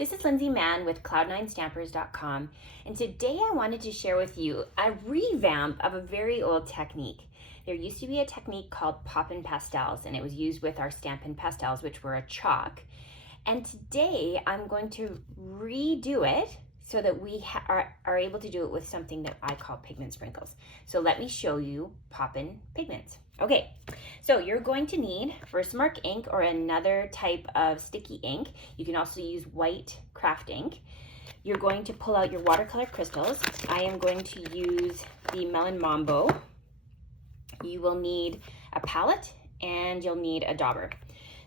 This is Lindsay Mann with Cloud9Stampers.com, and today I wanted to share with you a revamp of a very old technique. There used to be a technique called Poppin Pastels, and it was used with our Stampin' Pastels, which were a chalk. And today I'm going to redo it so that we are able to do it with something that I call pigment sprinkles. So let me show you Poppin Pigments. Okay, so you're going to need Versamark ink or another type of sticky ink. You can also use white craft ink. You're going to pull out your watercolor crystals. I am going to use the Melon Mambo. You will need a palette and you'll need a dauber.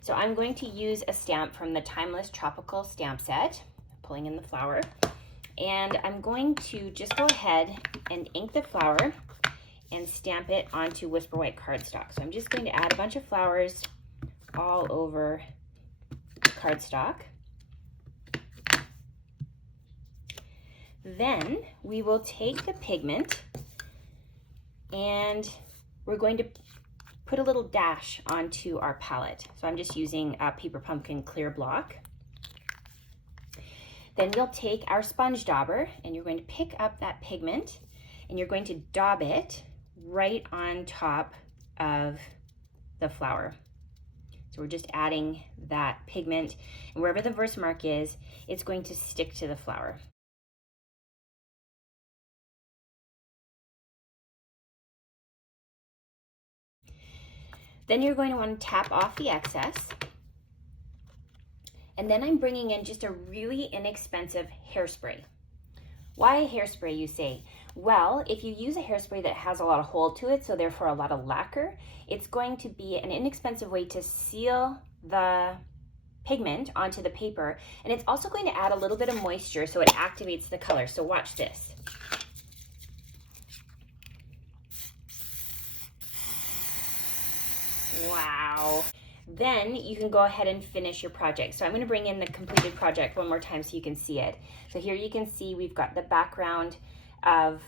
So I'm going to use a stamp from the Timeless Tropical stamp set, pulling in the flower. And I'm going to just go ahead and ink the flower and stamp it onto Whisper White cardstock. So I'm just going to add a bunch of flowers all over cardstock. Then we will take the pigment and we're going to put a little dash onto our palette. So I'm just using a Paper Pumpkin clear block. Then you'll take our sponge dauber and you're going to pick up that pigment and you're going to daub it right on top of the flower. So we're just adding that pigment, and wherever the Versamark is, it's going to stick to the flower. Then you're going to want to tap off the excess. And then I'm bringing in just a really inexpensive hairspray. Why a hairspray, you say? Well, if you use a hairspray that has a lot of hold to it, so therefore a lot of lacquer, it's going to be an inexpensive way to seal the pigment onto the paper, and it's also going to add a little bit of moisture so it activates the color. So watch this. Wow. Then you can go ahead and finish your project. So I'm going to bring in the completed project one more time so you can see it. So here you can see we've got the background of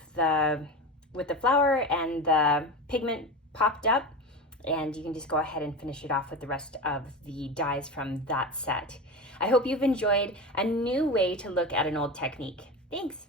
with the flower and the pigment popped up, and you can just go ahead and finish it off with the rest of the dies from that set. I hope you've enjoyed a new way to look at an old technique. Thanks.